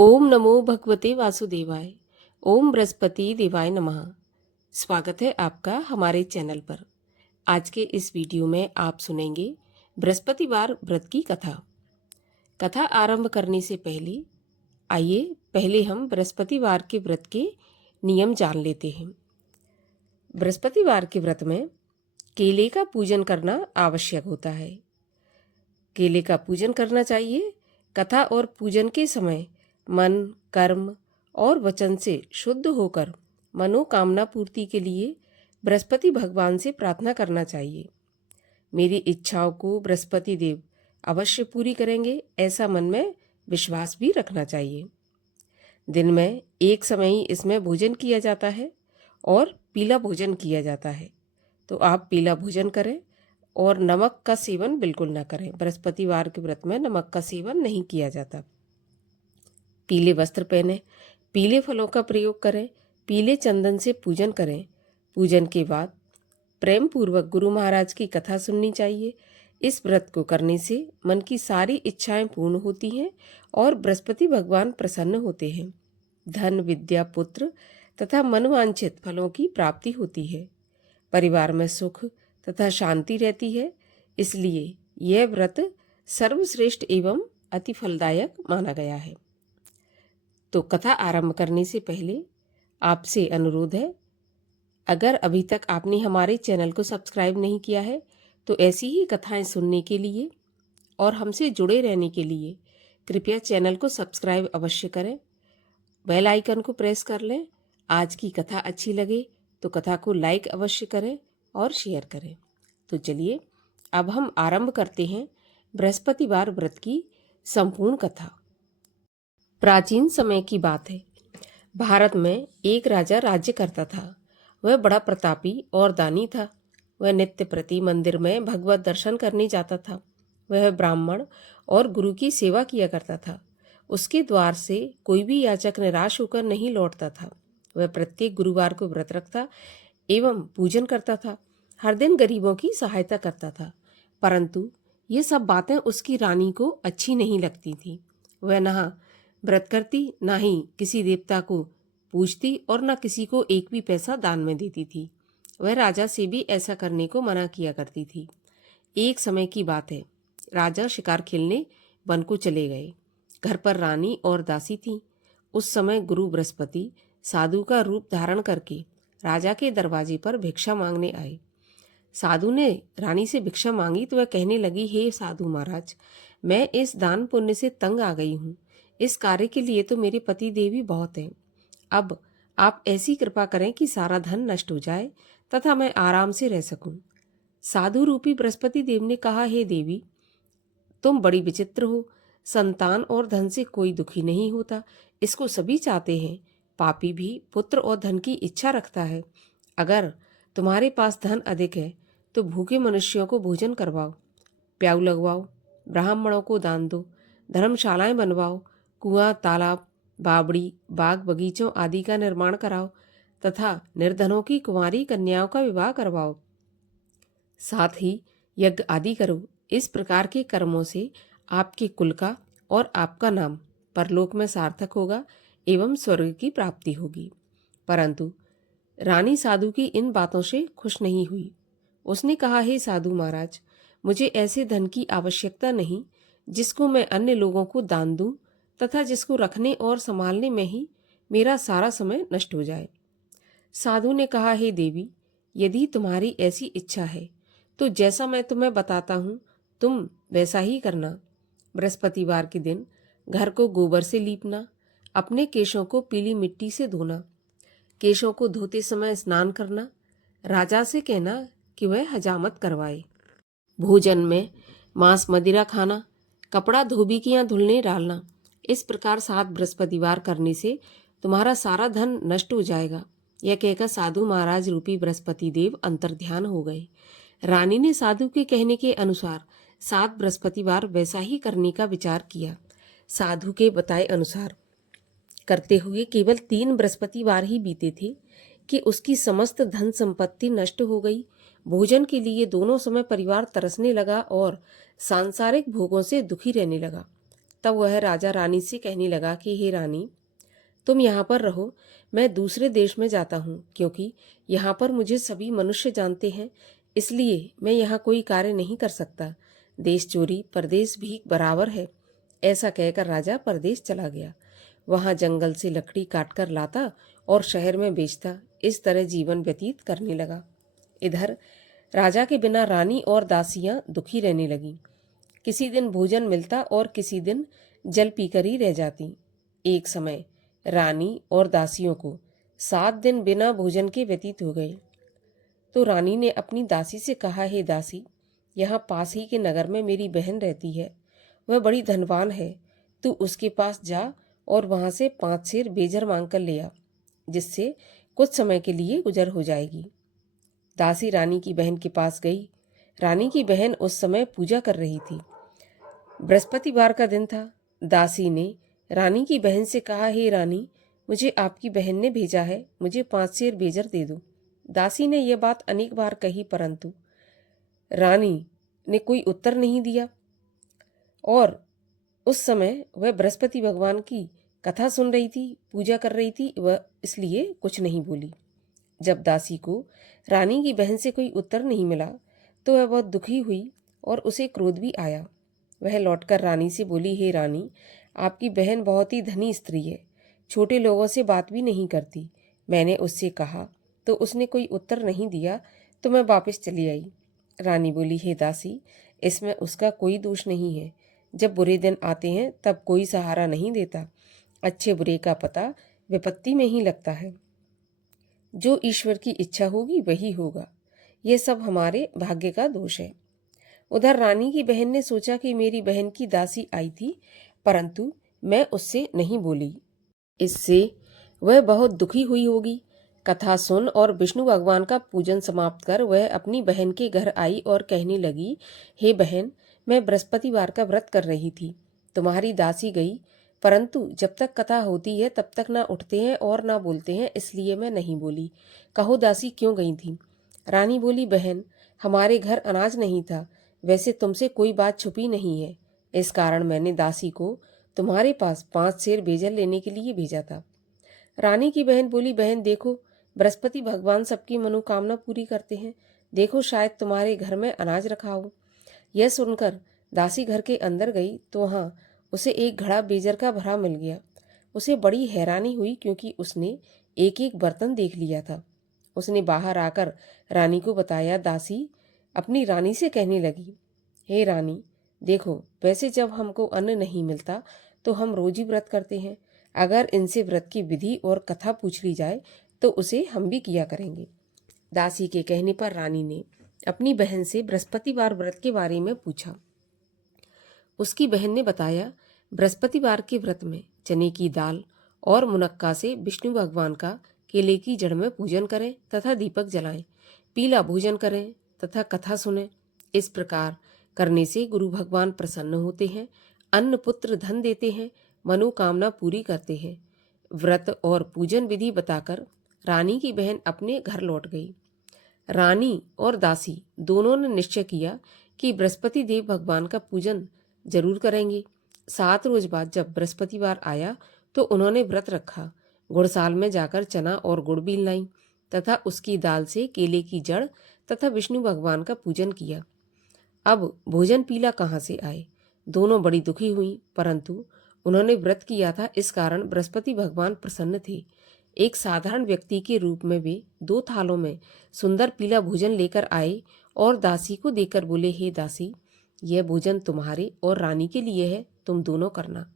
ओम नमो भगवते वासुदेवाय। ओम बृहस्पति देवाय नमः। स्वागत है आपका हमारे चैनल पर। आज के इस वीडियो में आप सुनेंगे बृहस्पतिवार व्रत की कथा। कथा आरंभ करने से आइए पहले हम बृहस्पतिवार के व्रत के नियम जान लेते हैं। बृहस्पतिवार के व्रत में केले का पूजन करना आवश्यक होता है। केले का पूजन करना चाहिए। कथा और पूजन के समय मन, कर्म और वचन से शुद्ध होकर मनोकामना पूर्ति के लिए बृहस्पति भगवान से प्रार्थना करना चाहिए। मेरी इच्छाओं को बृहस्पति देव अवश्य पूरी करेंगे, ऐसा मन में विश्वास भी रखना चाहिए। दिन में एक समय ही इसमें भोजन किया जाता है और पीला भोजन किया जाता है, तो आप पीला भोजन करें और नमक का सेवन बिल्कुल ना करें। बृहस्पतिवार के व्रत में नमक का सेवन नहीं किया जाता। पीले वस्त्र पहने, पीले फलों का प्रयोग करें, पीले चंदन से पूजन करें। पूजन के बाद प्रेम पूर्वक गुरु महाराज की कथा सुननी चाहिए। इस व्रत को करने से मन की सारी इच्छाएं पूर्ण होती हैं और बृहस्पति भगवान प्रसन्न होते हैं। धन, विद्या, पुत्र तथा मनवांछित फलों की प्राप्ति होती है। परिवार में सुख तथा शांति रहती है। इसलिए यह व्रत सर्वश्रेष्ठ एवं अति फलदायक माना गया है। तो कथा आरंभ करने से पहले आपसे अनुरोध है, अगर अभी तक आपने हमारे चैनल को सब्सक्राइब नहीं किया है तो ऐसी ही कथाएं सुनने के लिए और हमसे जुड़े रहने के लिए कृपया चैनल को सब्सक्राइब अवश्य करें, बेल आइकन को प्रेस कर लें। आज की कथा अच्छी लगे तो कथा को लाइक अवश्य करें और शेयर करें। तो चलिए अब हम आरंभ करते हैं बृहस्पतिवार व्रत की संपूर्ण कथा। प्राचीन समय की बात है। भारत में एक राजा राज्य करता था। वह बड़ा प्रतापी और दानी था। वह नित्य प्रति मंदिर में भगवत दर्शन करने जाता था। वह ब्राह्मण और गुरु की सेवा किया करता था। उसके द्वार से कोई भी याचक निराश होकर नहीं लौटता था। वह प्रत्येक गुरुवार को व्रत रखता एवं पूजन करता था। हर दिन गरीबों की सहायता करता था। परंतु ये सब बातें उसकी रानी को अच्छी नहीं लगती थी। वह ना व्रत करती, ना ही किसी देवता को पूजती और न किसी को एक भी पैसा दान में देती थी। वह राजा से भी ऐसा करने को मना किया करती थी। एक समय की बात है, राजा शिकार खेलने वन को चले गए। घर पर रानी और दासी थी। उस समय गुरु बृहस्पति साधु का रूप धारण करके राजा के दरवाजे पर भिक्षा मांगने आए। साधु ने रानी से भिक्षा मांगी तो वह कहने लगी, हे साधु महाराज, मैं इस दान पुण्य से तंग आ गई हूँ। इस कार्य के लिए तो मेरे पति देवी बहुत हैं। अब आप ऐसी कृपा करें कि सारा धन नष्ट हो जाए तथा मैं आराम से रह सकूं। साधु रूपी बृहस्पति देव ने कहा, हे देवी, तुम बड़ी विचित्र हो। संतान और धन से कोई दुखी नहीं होता, इसको सभी चाहते हैं। पापी भी पुत्र और धन की इच्छा रखता है। अगर तुम्हारे पास धन अधिक है तो भूखे मनुष्यों को भोजन करवाओ, प्याऊ लगवाओ, ब्राह्मणों को दान दो, धर्मशालाएं बनवाओ, कुआं, तालाब, बावड़ी, बाग बगीचों आदि का निर्माण कराओ तथा निर्धनों की कुंवारी कन्याओं का विवाह करवाओ। साथ ही यज्ञ आदि करो। इस प्रकार के कर्मों से आपके कुल का और आपका नाम परलोक में सार्थक होगा एवं स्वर्ग की प्राप्ति होगी। परंतु रानी साधु की इन बातों से खुश नहीं हुई। उसने कहा, हे साधु महाराज, मुझे ऐसे धन की आवश्यकता नहीं जिसको मैं अन्य लोगों को दान दूं तथा जिसको रखने और संभालने में ही मेरा सारा समय नष्ट हो जाए। साधु ने कहा, हे देवी, यदि तुम्हारी ऐसी इच्छा है तो जैसा मैं तुम्हें बताता हूँ तुम वैसा ही करना। बृहस्पतिवार के दिन घर को गोबर से लीपना, अपने केशों को पीली मिट्टी से धोना, केशों को धोते समय स्नान करना, राजा से कहना कि वह हजामत करवाए, भोजन में मांस मदिरा खाना, कपड़ा धोबिकियां धुलने डालना। इस प्रकार 7 बृहस्पतिवार करने से तुम्हारा सारा धन नष्ट हो जाएगा। यह कहकर साधु महाराज रूपी बृहस्पति देव अंतर्ध्यान हो गए। रानी ने साधु के कहने के अनुसार 7 बृहस्पतिवार वैसा ही करने का विचार किया। साधु के बताए अनुसार करते हुए केवल 3 बृहस्पतिवार ही बीते थे कि उसकी समस्त धन संपत्ति नष्ट हो गई। भोजन के लिए दोनों समय परिवार तरसने लगा और सांसारिक भोगों से दुखी रहने लगा। तब वह राजा रानी से कहने लगा कि हे रानी, तुम यहाँ पर रहो, मैं दूसरे देश में जाता हूँ, क्योंकि यहाँ पर मुझे सभी मनुष्य जानते हैं, इसलिए मैं यहाँ कोई कार्य नहीं कर सकता। देश चोरी परदेश भीख बराबर है। ऐसा कहकर राजा परदेश चला गया। वहाँ जंगल से लकड़ी काटकर लाता और शहर में बेचता। इस तरह जीवन व्यतीत करने लगा। इधर राजा के बिना रानी और दासियां दुखी रहने लगी। किसी दिन भोजन मिलता और किसी दिन जल पीकर ही रह जाती। एक समय रानी और दासियों को 7 दिन बिना भोजन के व्यतीत हो गए। तो रानी ने अपनी दासी से कहा, हे दासी, यहाँ पास ही के नगर में मेरी बहन रहती है, वह बड़ी धनवान है। तू उसके पास जा और वहां से 5 सेर बेजर मांग कर ले आ, जिससे कुछ समय के लिए गुजर हो जाएगी। दासी रानी की बहन के पास गई। रानी की बहन उस समय पूजा कर रही थी। बृहस्पतिवार का दिन था। दासी ने रानी की बहन से कहा, हे रानी, मुझे आपकी बहन ने भेजा है, मुझे 5 सेर बेजर दे दो। दासी ने यह बात अनेक बार कही, परंतु रानी ने कोई उत्तर नहीं दिया और उस समय वह बृहस्पति भगवान की कथा सुन रही थी, पूजा कर रही थी, वह इसलिए कुछ नहीं बोली। जब दासी को रानी की बहन से कोई उत्तर नहीं मिला तो वह बहुत दुखी हुई और उसे क्रोध भी आया। वह लौटकर रानी से बोली, हे रानी, आपकी बहन बहुत ही धनी स्त्री है, छोटे लोगों से बात भी नहीं करती। मैंने उससे कहा तो उसने कोई उत्तर नहीं दिया, तो मैं वापस चली आई। रानी बोली, हे दासी, इसमें उसका कोई दोष नहीं है। जब बुरे दिन आते हैं तब कोई सहारा नहीं देता। अच्छे बुरे का पता विपत्ति में ही लगता है। जो ईश्वर की इच्छा होगी वही होगा। यह सब हमारे भाग्य का दोष है। उधर रानी की बहन ने सोचा कि मेरी बहन की दासी आई थी, परंतु मैं उससे नहीं बोली, इससे वह बहुत दुखी हुई होगी। कथा सुन और विष्णु भगवान का पूजन समाप्त कर वह अपनी बहन के घर आई और कहने लगी, हे बहन, मैं बृहस्पतिवार का व्रत कर रही थी, तुम्हारी दासी गई, परंतु जब तक कथा होती है तब तक ना उठते हैं और ना बोलते हैं, इसलिए मैं नहीं बोली। कहो दासी क्यों गई थी? रानी बोली, बहन, हमारे घर अनाज नहीं था। वैसे तुमसे कोई बात छुपी नहीं है, इस कारण मैंने दासी को तुम्हारे पास 5 सेर बेजर लेने के लिए भेजा था। रानी की बहन बोली, बहन देखो, बृहस्पति भगवान सबकी मनोकामना पूरी करते हैं। देखो, शायद तुम्हारे घर में अनाज रखा हो। यह सुनकर दासी घर के अंदर गई तो वहाँ उसे एक घड़ा बेजर का भरा मिल गया। उसे बड़ी हैरानी हुई, क्योंकि उसने एक एक बर्तन देख लिया था। उसने बाहर आकर रानी को बताया। दासी अपनी रानी से कहने लगी, हे रानी, देखो, वैसे जब हमको अन्न नहीं मिलता तो हम रोज ही व्रत करते हैं। अगर इनसे व्रत की विधि और कथा पूछ ली जाए तो उसे हम भी किया करेंगे। दासी के कहने पर रानी ने अपनी बहन से बृहस्पतिवार व्रत के बारे में पूछा। उसकी बहन ने बताया, बृहस्पतिवार के व्रत में चने की दाल और मुनक्का से विष्णु भगवान का केले की जड़ में पूजन करें तथा दीपक जलाएं, पीला भोजन करें तथा कथा सुनें। इस प्रकार करने से गुरु भगवान प्रसन्न होते हैं, अन्न पुत्र धन देते हैं, मनोकामना पूरी करते हैं। व्रत और पूजन विधि बताकर रानी की बहन अपने घर लौट गई। रानी और दासी दोनों ने निश्चय किया कि बृहस्पति देव भगवान का पूजन जरूर करेंगे। 7 रोज बाद जब बृहस्पतिवार आया तो उन्होंने व्रत रखा। गुड़साल में जाकर चना और गुड़ बीन लाई तथा उसकी दाल से केले की जड़ तथा विष्णु भगवान का पूजन किया। अब भोजन पीला कहाँ से आए? दोनों बड़ी दुखी हुई, परंतु उन्होंने व्रत किया था, इस कारण बृहस्पति भगवान प्रसन्न थे। एक साधारण व्यक्ति के रूप में वे 2 थालों में सुंदर पीला भोजन लेकर आए और दासी को देकर बोले, हे दासी, यह भोजन तुम्हारे और रानी के लिए है, तुम दोनों करना।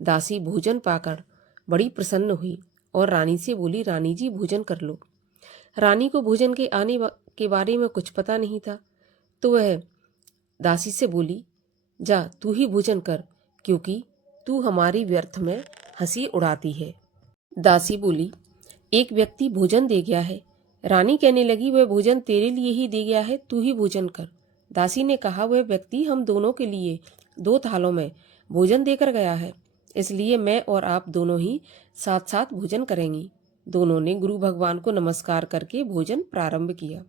दासी भोजन पाकर बड़ी प्रसन्न हुई और रानी से बोली, रानी जी, भोजन कर लो। रानी को भोजन के आने के बारे में कुछ पता नहीं था, तो वह दासी से बोली, जा तू ही भोजन कर, क्योंकि तू हमारी व्यर्थ में हंसी उड़ाती है। दासी बोली, एक व्यक्ति भोजन दे गया है। रानी कहने लगी, वह भोजन तेरे लिए ही दे गया है, तू ही भोजन कर। दासी ने कहा, वह व्यक्ति हम दोनों के लिए 2 थालों में भोजन देकर गया है, इसलिए मैं और आप दोनों ही साथ साथ भोजन करेंगी। दोनों ने गुरु भगवान को नमस्कार करके भोजन प्रारंभ किया।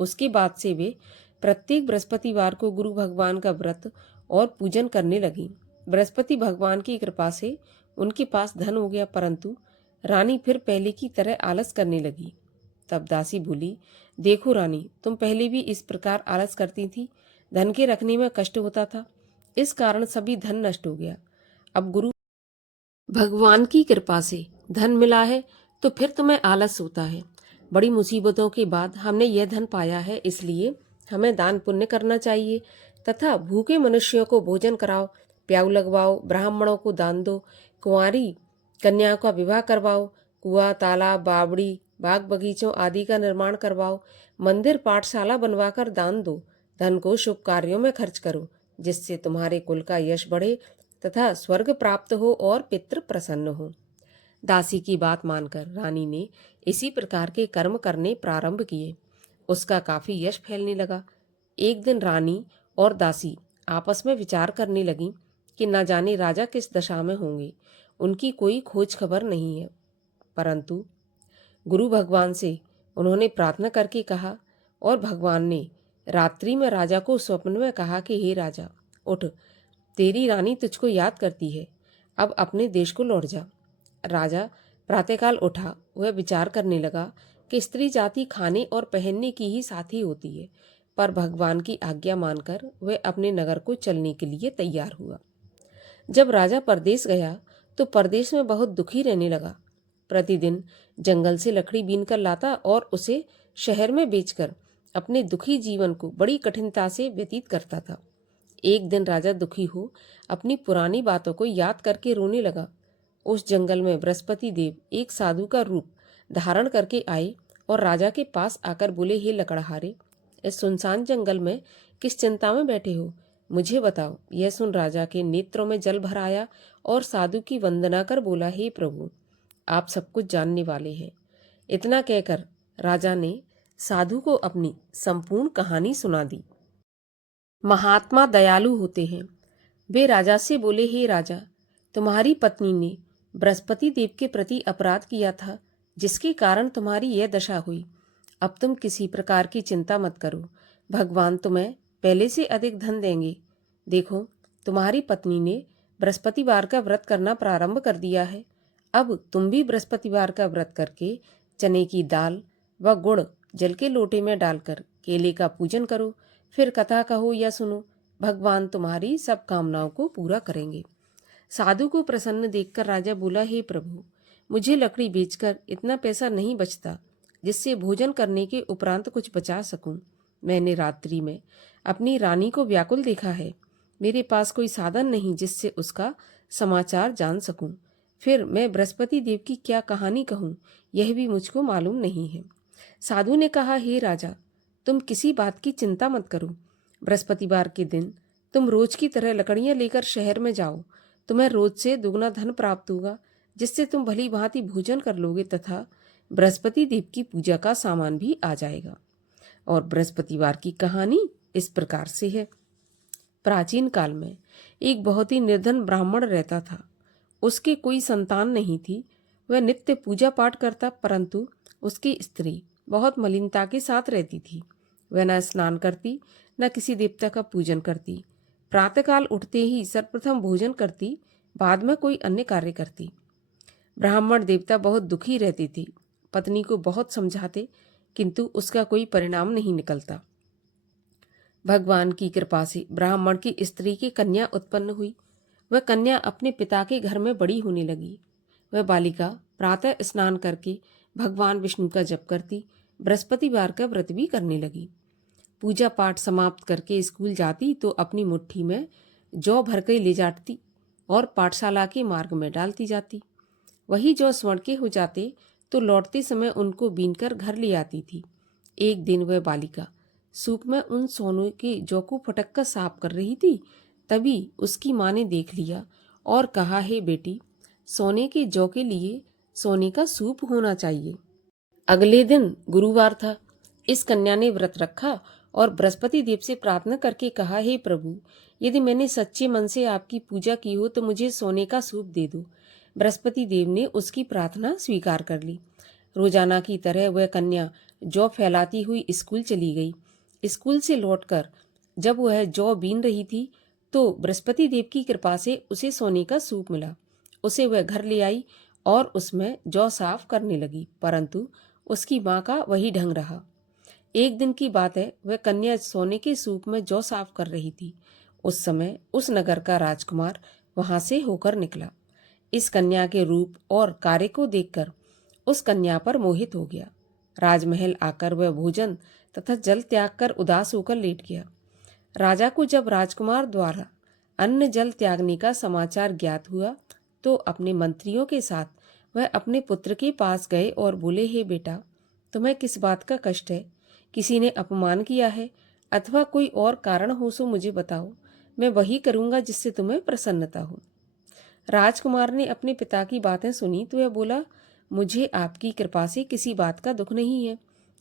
उसके बाद से वे प्रत्येक बृहस्पतिवार को गुरु भगवान का व्रत और पूजन करने लगी। बृहस्पति भगवान की कृपा से उनके पास धन हो गया, परंतु रानी फिर पहले की तरह आलस करने लगी। तब दासी बोली, देखो रानी, तुम पहले भी इस प्रकार आलस करती थी, धन के रखने में कष्ट होता था, इस कारण सभी धन नष्ट हो गया। अब गुरु भगवान की कृपा से धन मिला है तो फिर तुम्हें आलस होता है। बड़ी मुसीबतों के बाद हमने यह धन पाया है, इसलिए हमें दान पुण्य करना चाहिए तथा भूखे मनुष्यों को भोजन कराओ, प्याऊ लगवाओ, ब्राह्मणों को दान दो, कुंवारी कन्याओं का विवाह करवाओ, कुआं, तालाब, बावड़ी, बाग बगीचों आदि का निर्माण करवाओ, मंदिर पाठशाला बनवाकर दान दो, धन को शुभ कार्यों में खर्च करो, जिससे तुम्हारे कुल का यश बढ़े तथा स्वर्ग प्राप्त हो और पितृ प्रसन्न हो। दासी की बात मानकर रानी ने इसी प्रकार के कर्म करने प्रारंभ किए। उसका काफी यश फैलने लगा। एक दिन रानी और दासी आपस में विचार करने लगी कि न जाने राजा किस दशा में होंगे, उनकी कोई खोज खबर नहीं है। परंतु गुरु भगवान से उन्होंने प्रार्थना करके कहा और भगवान ने रात्रि में राजा को स्वप्न में कहा कि हे राजा, उठ, तेरी रानी तुझको याद करती है, अब अपने देश को लौट जा। राजा प्रातःकाल उठा। वह विचार करने लगा कि स्त्री जाति खाने और पहनने की ही साथी होती है, पर भगवान की आज्ञा मानकर वह अपने नगर को चलने के लिए तैयार हुआ। जब राजा परदेश गया तो परदेश में बहुत दुखी रहने लगा। प्रतिदिन जंगल से लकड़ी बीनकर लाता और उसे शहर में बेचकर अपने दुखी जीवन को बड़ी कठिनता से व्यतीत करता था। एक दिन राजा दुखी हो अपनी पुरानी बातों को याद करके रोने लगा। उस जंगल में बृहस्पति देव एक साधु का रूप धारण करके आए और राजा के पास आकर बोले, हे लकड़हारे, इस सुनसान जंगल में किस चिंता में बैठे हो, मुझे बताओ। यह सुन राजा के नेत्रों में जल भर आया और साधु की वंदना कर बोला, हे प्रभु, आप सब कुछ जानने वाले हैं। इतना कहकर राजा ने साधु को अपनी संपूर्ण कहानी सुना दी। महात्मा दयालु होते हैं। वे राजा से बोले, हे राजा, तुम्हारी पत्नी ने बृहस्पति देव के प्रति अपराध किया था, जिसके कारण तुम्हारी यह दशा हुई। अब तुम किसी प्रकार की चिंता मत करो, भगवान तुम्हें पहले से अधिक धन देंगे। देखो, तुम्हारी पत्नी ने बृहस्पतिवार का व्रत करना प्रारंभ कर दिया है। अब तुम भी बृहस्पतिवार का व्रत करके चने की दाल व गुड़ जल के लोटे में डालकर केले का पूजन करो, फिर कथा कहो या सुनो, भगवान तुम्हारी सब कामनाओं को पूरा करेंगे। साधु को प्रसन्न देखकर राजा बोला, हे प्रभु, मुझे लकड़ी बेचकर इतना पैसा नहीं बचता जिससे भोजन करने के उपरांत कुछ बचा सकूं। मैंने रात्रि में अपनी रानी को व्याकुल देखा है। मेरे पास कोई साधन नहीं जिससे उसका समाचार जान सकूं। फिर मैं बृहस्पति देव की क्या कहानी कहूं, यह भी मुझको मालूम नहीं है। साधु ने कहा, हे राजा, तुम किसी बात की चिंता मत करो। बृहस्पतिवार के दिन तुम रोज की तरह लकड़ियां लेकर शहर में जाओ। तुम्हें रोज से दुगना धन प्राप्त होगा, जिससे तुम भली भांति भोजन कर लोगे तथा बृहस्पति देव की पूजा का सामान भी आ जाएगा। और बृहस्पतिवार की कहानी इस प्रकार से है। प्राचीन काल में एक बहुत ही निर्धन ब्राह्मण रहता था। उसके कोई संतान नहीं थी। वह नित्य पूजा पाठ करता, परंतु उसकी स्त्री बहुत मलिनता के साथ रहती थी। वह न स्नान करती, न किसी देवता का पूजन करती। प्रातःकाल उठते ही सर्वप्रथम भोजन करती, बाद में कोई अन्य कार्य करती। ब्राह्मण देवता बहुत दुखी रहती थी। पत्नी को बहुत समझाते, किंतु उसका कोई परिणाम नहीं निकलता। भगवान की कृपा से ब्राह्मण की स्त्री की कन्या उत्पन्न हुई। वह कन्या अपने पिता के घर में बड़ी होने लगी। वह बालिका प्रातः स्नान करके भगवान विष्णु का जप करती, बृहस्पतिवार का व्रत भी करने लगी। पूजा पाठ समाप्त करके स्कूल जाती तो अपनी मुट्ठी में जौ भर के ले जाती और पाठशाला के मार्ग में डालती जाती। वही जौ स्वर्ण के हो जाते तो लौटते समय उनको बीनकर घर ले आती थी। एक दिन वह बालिका सूप में उन सोने के जौ को फटक कर साफ कर रही थी। तभी उसकी माँ ने देख लिया और कहा, हे बेटी, सोने के जौ के लिए सोने का सूप होना चाहिए। अगले दिन गुरुवार था। इस कन्या ने व्रत रखा और बृहस्पति देव से प्रार्थना करके कहा, हे प्रभु, यदि मैंने सच्चे मन से आपकी पूजा की हो तो मुझे सोने का सूप दे दो। बृहस्पति देव ने उसकी प्रार्थना स्वीकार कर ली। रोजाना की तरह वह कन्या जौ फैलाती हुई स्कूल चली गई। स्कूल से लौटकर जब वह जौ बीन रही थी तो बृहस्पति देव की कृपा से उसे सोने का सूप मिला। उसे वह घर ले आई और उसमें जौ साफ करने लगी, परंतु उसकी माँ का वही ढंग रहा। एक दिन की बात है, वह कन्या सोने के सूप में जौ साफ कर रही थी। उस समय उस नगर का राजकुमार वहां से होकर निकला। इस कन्या के रूप और कार्य को देखकर उस कन्या पर मोहित हो गया। राजमहल आकर वह भोजन तथा जल त्याग कर उदास होकर लेट गया। राजा को जब राजकुमार द्वारा अन्न जल त्यागने का समाचार ज्ञात हुआ तो अपने मंत्रियों के साथ वह अपने पुत्र के पास गए और बोले, हे बेटा, तुम्हें किस बात का कष्ट है? किसी ने अपमान किया है अथवा कोई और कारण हो सो मुझे बताओ, मैं वही करूंगा जिससे तुम्हें प्रसन्नता हो। राजकुमार ने अपने पिता की बातें सुनी तो वह बोला, मुझे आपकी कृपा से किसी बात का दुख नहीं है,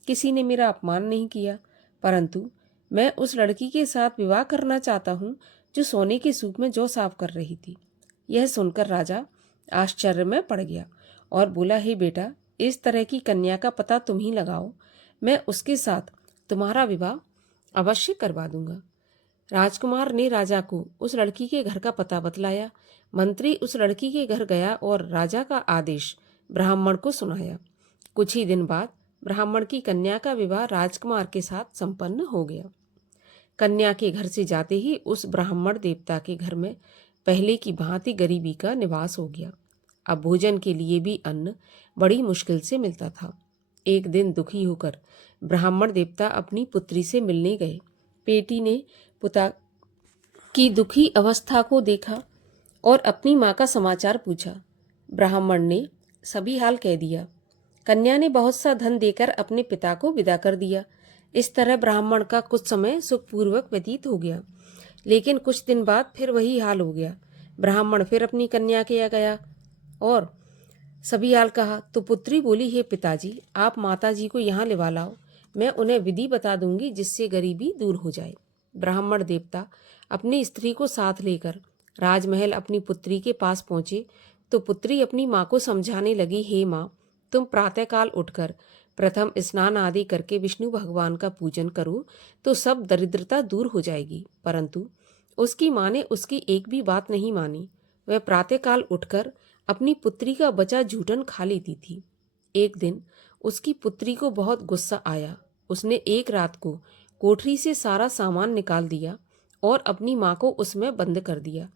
किसी ने मेरा अपमान नहीं किया, परंतु मैं उस लड़की के साथ विवाह करना चाहता हूँ जो सोने के सूप में जौ साफ कर रही थी। यह सुनकर राजा आश्चर्य में पड़ गया और बोला, हे बेटा, इस तरह की कन्या का पता तुम ही लगाओ, मैं उसके साथ तुम्हारा विवाह अवश्य करवा दूंगा। राजकुमार ने राजा को उस लड़की के घर का पता बतलाया। मंत्री उस लड़की के घर गया और राजा का आदेश ब्राह्मण को सुनाया। कुछ ही दिन बाद ब्राह्मण की कन्या का विवाह राजकुमार के साथ संपन्न हो गया। कन्या के घर से जाते ही उस ब्राह्मण देवता के घर में पहले की भांति गरीबी का निवास हो गया। अब भोजन के लिए भी अन्न बड़ी मुश्किल से मिलता था। एक दिन दुखी होकर ब्राह्मण देवता अपनी पुत्री से मिलने गए। बेटी ने पिता की दुखी अवस्था को देखा और अपनी माँ का समाचार पूछा। ब्राह्मण ने सभी हाल कह दिया। कन्या ने बहुत सा धन देकर अपने पिता को विदा कर दिया। इस तरह ब्राह्मण का कुछ समय सुखपूर्वक व्यतीत हो गया, लेकिन कुछ दिन बाद फिर वही हाल हो गया। ब्राह्मण फिर अपनी कन्या के यहाँ गया और सभी हाल कहा तो पुत्री बोली, हे पिताजी, आप माताजी को यहाँ लिवा लाओ, मैं उन्हें विधि बता दूंगी जिससे गरीबी दूर हो जाए। ब्राह्मण देवता अपनी स्त्री को साथ लेकर राजमहल अपनी पुत्री के पास पहुंचे तो पुत्री अपनी माँ को समझाने लगी, हे माँ, तुम प्रातःकाल उठकर प्रथम स्नान आदि करके विष्णु भगवान का पूजन करो तो सब दरिद्रता दूर हो जाएगी। परंतु उसकी माँ ने उसकी एक भी बात नहीं मानी। वह प्रातःकाल उठकर अपनी पुत्री का बचा जूठन खा लेती थी। एक दिन उसकी पुत्री को बहुत गुस्सा आया। उसने एक रात को कोठरी से सारा सामान निकाल दिया और अपनी माँ को उसमें बंद कर दिया।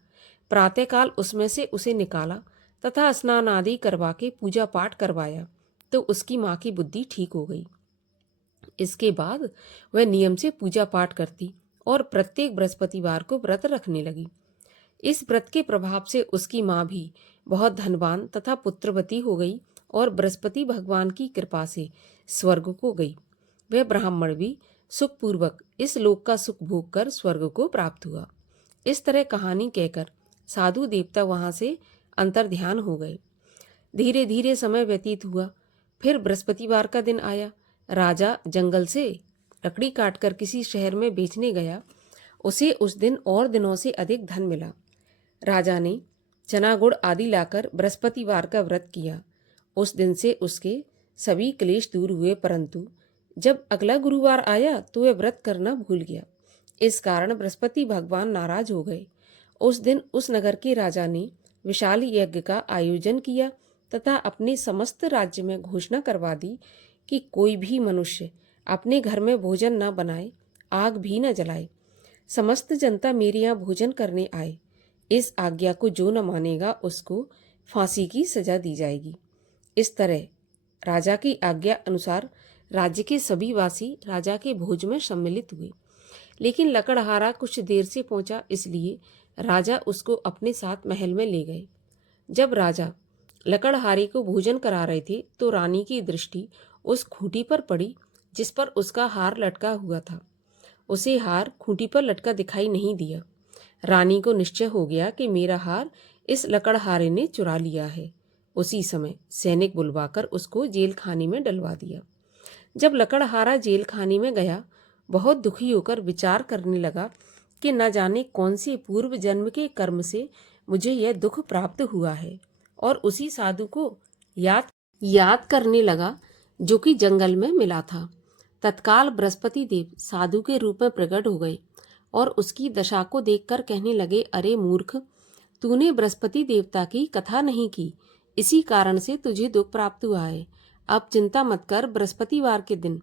प्रातःकाल उसमें से उसे निकाला तथा स्नान आदि करवा के पूजा पाठ करवाया तो उसकी माँ की बुद्धि ठीक हो गई। इसके बाद वह नियम से पूजा पाठ करती और प्रत्येक बृहस्पतिवार को व्रत रखने लगी। इस व्रत के प्रभाव से उसकी माँ भी बहुत धनवान तथा पुत्रवती हो गई और बृहस्पति भगवान की कृपा से स्वर्ग को गई। वह ब्राह्मण भी सुखपूर्वक इस लोक का सुख भोग कर स्वर्ग को प्राप्त हुआ। इस तरह कहानी कहकर साधु देवता वहां से अंतर्ध्यान हो गए। धीरे धीरे समय व्यतीत हुआ। फिर बृहस्पतिवार का दिन आया। राजा जंगल से लकड़ी काटकर किसी शहर में बेचने गया। उसे उस दिन और दिनों से अधिक धन मिला। राजा ने चना गुड़ आदि लाकर बृहस्पतिवार का व्रत किया। उस दिन से उसके सभी क्लेश दूर हुए, परंतु जब अगला गुरुवार आया तो वह व्रत करना भूल गया। इस कारण बृहस्पति भगवान नाराज हो गए। उस दिन उस नगर के राजा ने विशाल यज्ञ का आयोजन किया तथा अपने समस्त राज्य में घोषणा करवा दी कि कोई भी मनुष्य अपने घर में भोजन न बनाए, आग भी न जलाए। समस्त जनता मेरे यहाँ भोजन करने आए। इस आज्ञा को जो न मानेगा उसको फांसी की सजा दी जाएगी। इस तरह राजा की आज्ञा अनुसार राज्य के सभी वासी राजा के भोज में सम्मिलित हुए। लेकिन लकड़हारा कुछ देर से पहुंचा, इसलिए राजा उसको अपने साथ महल में ले गए। जब राजा लकड़हारे को भोजन करा रहे थे तो रानी की दृष्टि उस खूंटी पर पड़ी जिस पर उसका हार लटका हुआ था। उसे हार खूंटी पर लटका दिखाई नहीं दिया। रानी को निश्चय हो गया कि मेरा हार इस लकड़हारे ने चुरा लिया है। उसी समय सैनिक बुलवाकर उसको जेल खाने में डलवा दिया। जब लकड़हारा जेल खाने में गया, बहुत दुखी होकर विचार करने लगा कि न जाने कौन से पूर्व जन्म के कर्म से मुझे यह दुख प्राप्त हुआ है, और उसी साधु को याद करने लगा जो कि जंगल में मिला था। तत्काल बृहस्पति देव साधु के रूप में प्रकट हो गए और उसकी दशा को देखकर कहने लगे, अरे मूर्ख, तूने बृहस्पति देवता की कथा नहीं की, इसी कारण से तुझे दुख प्राप्त हुआ है। अब चिंता मत कर, बृहस्पतिवार के दिन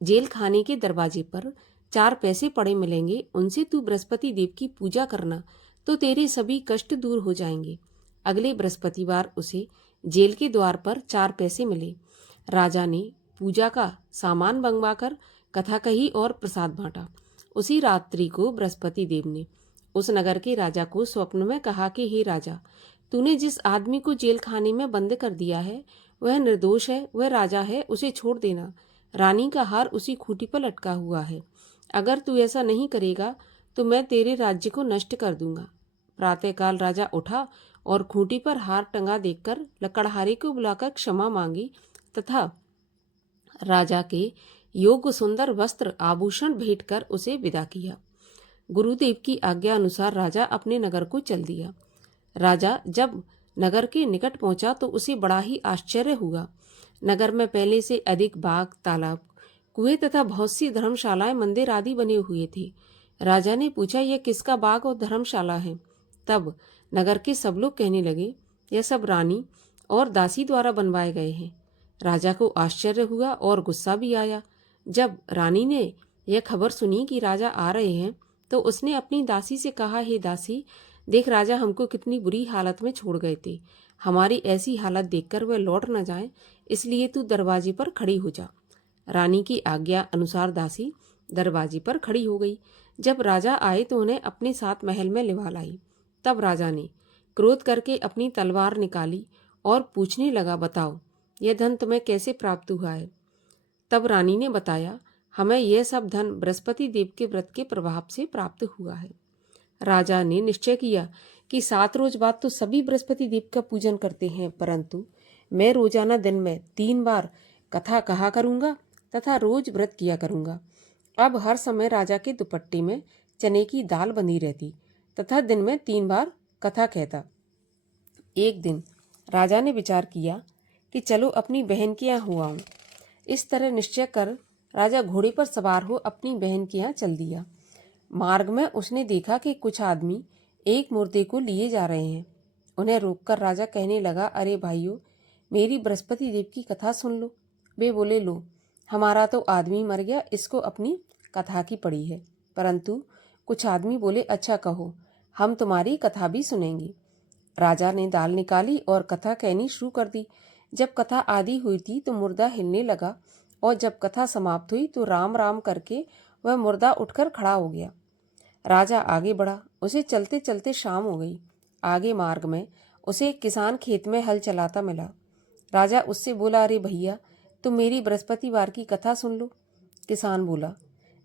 जेल खाने के दरवाजे पर 4 पैसे पड़े मिलेंगे, उनसे तू बृहस्पति देव की पूजा करना तो तेरे सभी कष्ट दूर हो जाएंगे। अगले बृहस्पतिवार उसे जेल के द्वार पर 4 पैसे मिले। राजा ने पूजा का सामान मंगवाकर कथा कही और प्रसाद बांटा। उसी रात्रि को बृहस्पति देव ने उस नगर के राजा को स्वप्न में कहा कि हे राजा, तूने जिस आदमी को जेल खाने में बंद कर दिया है वह निर्दोष है, वह राजा है, उसे छोड़ देना। रानी का हार उसी खूंटी पर लटका हुआ है। अगर तू ऐसा नहीं करेगा तो मैं तेरे राज्य को नष्ट कर दूंगा। प्रातःकाल राजा उठा और खूंटी पर हार टंगा देखकर लकड़हारे को बुलाकर क्षमा मांगी तथा राजा के योग्य सुंदर वस्त्र आभूषण भेंट कर उसे विदा किया। गुरुदेव की आज्ञा अनुसार राजा अपने नगर को चल दिया। राजा जब नगर के निकट पहुंचा तो उसे बड़ा ही आश्चर्य हुआ। नगर में पहले से अधिक बाग, तालाब, कुएं तथा बहुत सी धर्मशालाएं, मंदिर आदि बने हुए थे। राजा ने पूछा, यह किसका बाग और धर्मशाला है? तब नगर के सब लोग कहने लगे, यह सब रानी और दासी द्वारा बनवाए गए हैं। राजा को आश्चर्य हुआ और गुस्सा भी आया। जब रानी ने यह खबर सुनी कि राजा आ रहे हैं तो उसने अपनी दासी से कहा, हे दासी, देख राजा हमको कितनी बुरी हालत में छोड़ गए थे। हमारी ऐसी हालत देखकर वह लौट न जाए, इसलिए तू दरवाजे पर खड़ी हो जा। रानी की आज्ञा अनुसार दासी दरवाजे पर खड़ी हो गई। जब राजा आए तो उन्हें अपने साथ महल में लिवा लाई। तब राजा ने क्रोध करके अपनी तलवार निकाली और पूछने लगा, बताओ यह धन तुम्हें कैसे प्राप्त हुआ है? तब रानी ने बताया, हमें यह सब धन बृहस्पति देव के व्रत के प्रभाव से प्राप्त हुआ है। राजा ने निश्चय किया कि 7 रोज बाद तो सभी बृहस्पति देव का पूजन करते हैं, परंतु मैं रोजाना दिन में 3 बार कथा कहा करूंगा तथा रोज व्रत किया करूंगा। अब हर समय राजा के दुपट्टे में चने की दाल बंधी रहती तथा दिन में 3 बार कथा कहता। एक दिन राजा ने विचार किया कि चलो अपनी बहन के यहाँ हो आऊं। इस तरह निश्चय कर राजा घोड़े पर सवार हो अपनी बहन के यहाँ चल दिया। मार्ग में उसने देखा कि कुछ आदमी एक मुर्दे को लिए जा रहे हैं। उन्हें रोककर राजा कहने लगा, अरे भाइयों, मेरी बृहस्पति देव की कथा सुन लो। वे बोले, लो, हमारा तो आदमी मर गया, इसको अपनी कथा की पड़ी है। परंतु कुछ आदमी बोले, अच्छा कहो, हम तुम्हारी कथा भी सुनेंगे। राजा ने दाल निकाली और कथा कहनी शुरू कर दी। जब कथा आदि हुई थी तो मुर्दा हिलने लगा और जब कथा समाप्त हुई तो राम राम करके वह मुर्दा उठकर खड़ा हो गया। राजा आगे बढ़ा। उसे चलते चलते शाम हो गई। आगे मार्ग में उसे एक किसान खेत में हल चलाता मिला। राजा उससे बोला, अरे भैया, तुम मेरी बृहस्पतिवार की कथा सुन लो। किसान बोला,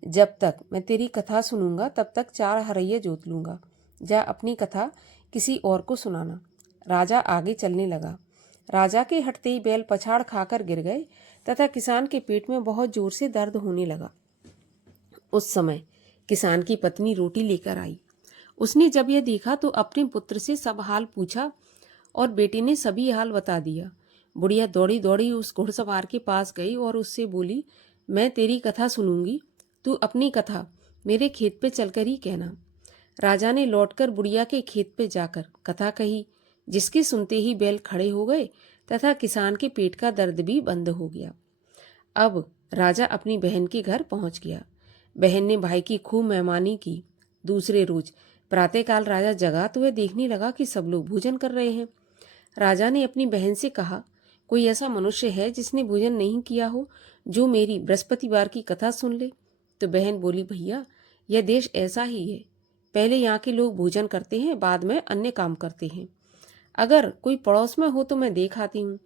जब तक मैं तेरी कथा सुनूंगा तब तक 4 हरैया जोत लूंगा। जा अपनी कथा किसी और को सुनाना। राजा आगे चलने लगा। राजा के हटते ही बैल पछाड़ खाकर गिर गए तथा किसान के पेट में बहुत जोर से दर्द होने लगा। उस समय किसान की पत्नी रोटी लेकर आई। उसने जब यह देखा तो अपने पुत्र से सब हाल पूछा और बेटे ने सभी हाल बता दिया। बुढ़िया दौड़ी दौड़ी उस घुड़सवार के पास गई और उससे बोली, मैं तेरी कथा सुनूंगी, तू अपनी कथा मेरे खेत पे चलकर ही कहना। राजा ने लौटकर बुढ़िया के खेत पे जाकर कथा कही, जिसके सुनते ही बैल खड़े हो गए तथा किसान के पेट का दर्द भी बंद हो गया। अब राजा अपनी बहन के घर पहुंच गया। बहन ने भाई की खूब मेहमानी की। दूसरे रोज प्रातःकाल राजा जगा तो वह देखने लगा कि सब लोग भोजन कर रहे हैं। राजा ने अपनी बहन से कहा, कोई ऐसा मनुष्य है जिसने भोजन नहीं किया हो जो मेरी बृहस्पतिवार की कथा सुन ले? तो बहन बोली, भैया, यह देश ऐसा ही है, पहले यहाँ के लोग भोजन करते हैं, बाद में अन्य काम करते हैं। अगर कोई पड़ोस में हो तो मैं देख आती हूँ।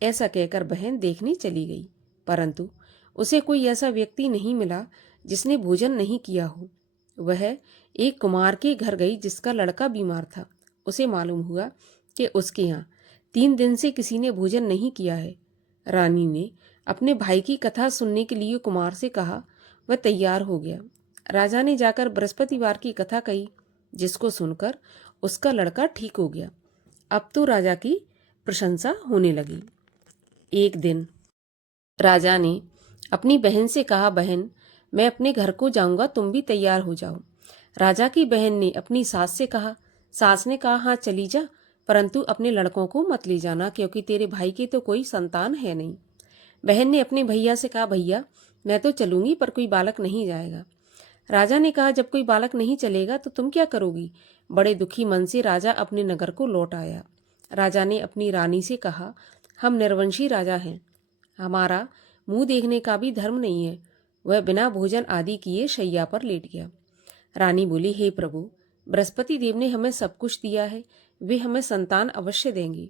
ऐसा कहकर बहन देखने चली गई, परंतु उसे कोई ऐसा व्यक्ति नहीं मिला जिसने भोजन नहीं किया हो। वह एक कुमार के घर गई जिसका लड़का बीमार था। उसे मालूम हुआ कि उसके यहाँ 3 दिन से किसी ने भोजन नहीं किया है। रानी ने अपने भाई की कथा सुनने के लिए कुमार से कहा। वह तैयार हो गया। राजा ने जाकर बृहस्पतिवार की कथा कही, जिसको सुनकर उसका लड़का ठीक हो गया। अब तो राजा की प्रशंसा होने लगी। एक दिन राजा ने अपनी बहन से कहा, बहन, मैं अपने घर को जाऊंगा, तुम भी तैयार हो जाओ। राजा की बहन ने अपनी सास से कहा। सास ने कहा, हाँ चली जा, परंतु अपने लड़कों को मत ले जाना, क्योंकि तेरे भाई की तो कोई संतान है नहीं। बहन ने अपने भैया से कहा, भैया मैं तो चलूंगी पर कोई बालक नहीं जाएगा। राजा ने कहा, जब कोई बालक नहीं चलेगा तो तुम क्या करोगी। बड़े दुखी मन से राजा अपने नगर को लौट आया। राजा ने अपनी रानी से कहा, हम निर्वंशी राजा हैं, हमारा मुंह देखने का भी धर्म नहीं है। वह बिना भोजन आदि किए शैया पर लेट गया। रानी बोली, हे प्रभु, बृहस्पति देव ने हमें सब कुछ दिया है, वे हमें संतान अवश्य देंगे।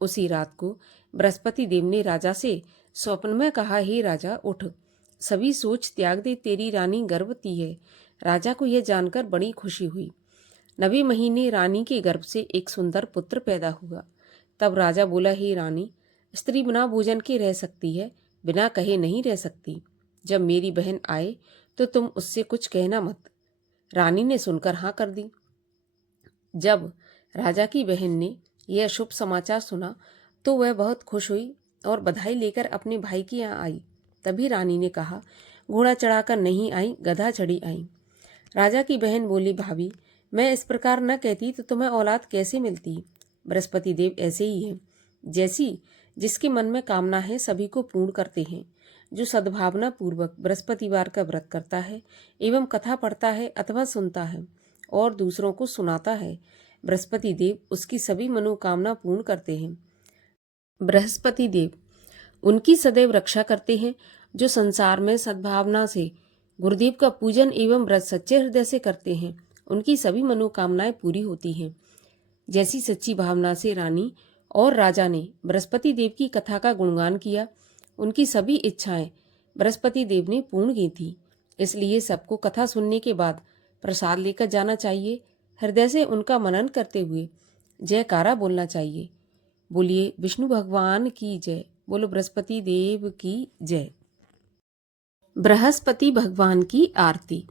उसी रात को बृहस्पति देव ने राजा से स्वप्न में कहा, हे राजा उठ, सभी सोच त्याग दे, तेरी रानी गर्भवती है। राजा को यह जानकर बड़ी खुशी हुई। 9वें महीने रानी के गर्भ से एक सुंदर पुत्र पैदा हुआ। तब राजा बोला, हे रानी, स्त्री बिना भोजन के रह सकती है, बिना कहे नहीं रह सकती। जब मेरी बहन आए तो तुम उससे कुछ कहना मत। रानी ने सुनकर हाँ कर दी। जब राजा की बहन ने यह शुभ समाचार सुना तो वह बहुत खुश हुई और बधाई लेकर अपने भाई के यहाँ आई। तभी रानी ने कहा, घोड़ा चढ़ाकर नहीं आई, गधा चढ़ी आई। राजा की बहन बोली, भाभी मैं इस प्रकार न कहती तो तुम्हें औलाद कैसे मिलती। बृहस्पति देव ऐसे ही हैं, जैसी जिसके मन में कामना है सभी को पूर्ण करते हैं। जो सद्भावना पूर्वक बृहस्पतिवार का व्रत करता है एवं कथा पढ़ता है अथवा सुनता है और दूसरों को सुनाता है, बृहस्पति देव उसकी सभी मनोकामना पूर्ण करते हैं। बृहस्पति देव उनकी सदैव रक्षा करते हैं। जो संसार में सद्भावना से गुरुदेव का पूजन एवं व्रत सच्चे हृदय से करते हैं, उनकी सभी मनोकामनाएं पूरी होती हैं। जैसी सच्ची भावना से रानी और राजा ने बृहस्पति देव की कथा का गुणगान किया, उनकी सभी इच्छाएं बृहस्पति देव ने पूर्ण की थी। इसलिए सबको कथा सुनने के बाद प्रसाद लेकर जाना चाहिए। हृदय से उनका मनन करते हुए जयकारा बोलना चाहिए। बोलिए विष्णु भगवान की जय, बोलो बृहस्पति देव की जय। बृहस्पति भगवान की आरती।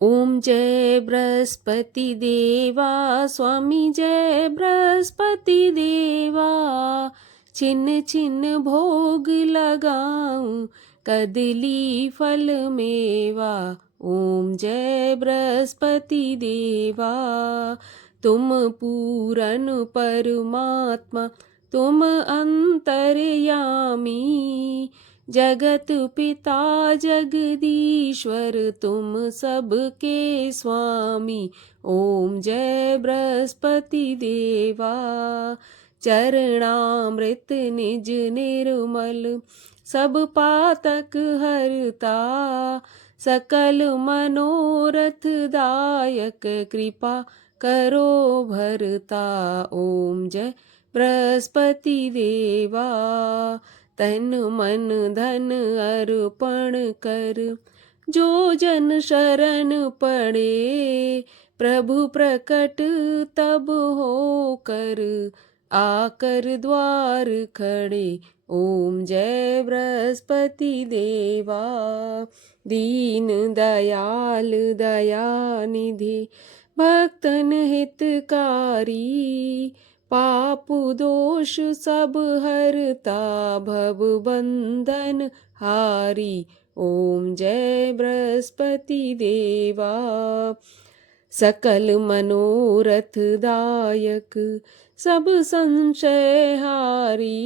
ओम जय बृहस्पति देवा, स्वामी जय बृहस्पति देवा। छिन्न छिन्न भोग लगाऊं, कदली फल मेवा। ओम जय बृहस्पति देवा। तुम पूरन परमात्मा, तुम अंतर्यामी। जगत पिता जगदीश्वर, तुम सबके स्वामी। ओम जय बृहस्पति देवा। चरणामृत निज निर्मल, सब पातक हरता। सकल मनोरथ दायक, कृपा करो भरता। ओम जय बृहस्पति देवा। तन मन धन अर्पण कर, जो जन शरण पड़े। प्रभु प्रकट तब हो कर, आकर द्वार खड़े। ओम जय बृहस्पति देवा। दीन दयाल दयानिधि, भक्तन हितकारी। पाप दोष सब हरता, भव बंधन हारी। ओम जय बृहस्पति देवा। सकल मनोरथ दायक, सब संशय हारी।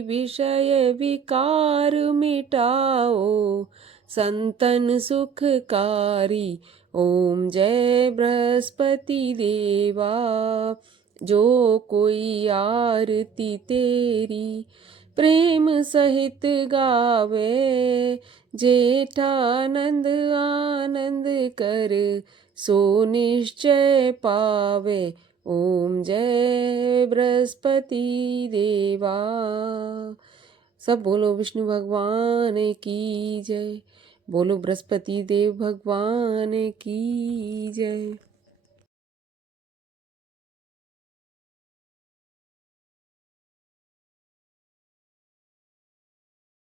विषय विकार मिटाओ, संतन सुखकारी। ओम जय बृहस्पति देवा। जो कोई आरती तेरी प्रेम सहित गावे। जेठानंद आनंद कर, सो निश्चय पावे। ओम जय बृहस्पति देवा। सब बोलो विष्णु भगवान की जय, बोलो बृहस्पति देव भगवान की जय।